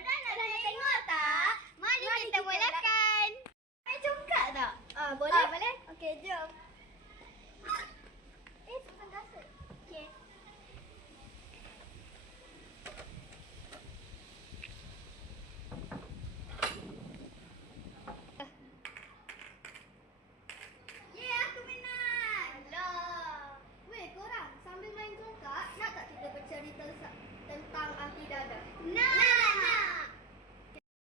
Korang nak tengok tak? Mari kita mulakan. Congkak tak? Boleh. Boleh? Okey, jom. Pasang kasut. Okey. Aku menang. Alah. Weh, korang sambil main congkak, nak tak kita bercerita tentang arti dadah? Nak.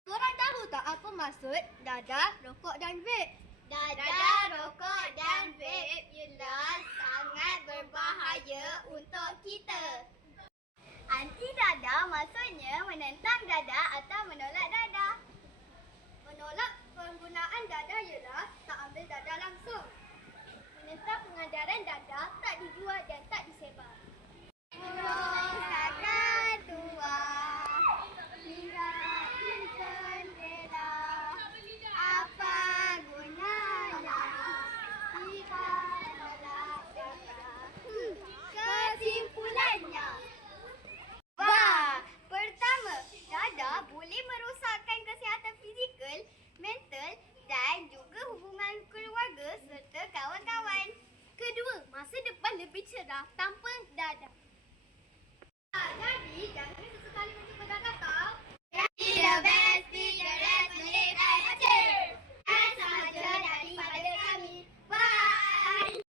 Korang tahu tak apa maksud dadah, rokok dan vape? Dadah, rokok dan vape ialah sangat berbahaya untuk kita. Anti dadah maksudnya menentang dadah atau menolak dadah. Menolak penggunaan dadah ialah tak ambil dadah langsung. Menentang pengajaran dadah tak dijual dan tak disebar. Burung Takkan tua hingga bendera. Apa gunanya jika menolak dadah? Kesimpulannya. Pertama, dadah boleh merosakkan kesihatan fizikal, mental dan juga hubungan keluarga serta kawan-kawan. Kedua, masa depan lebih cerah tanpa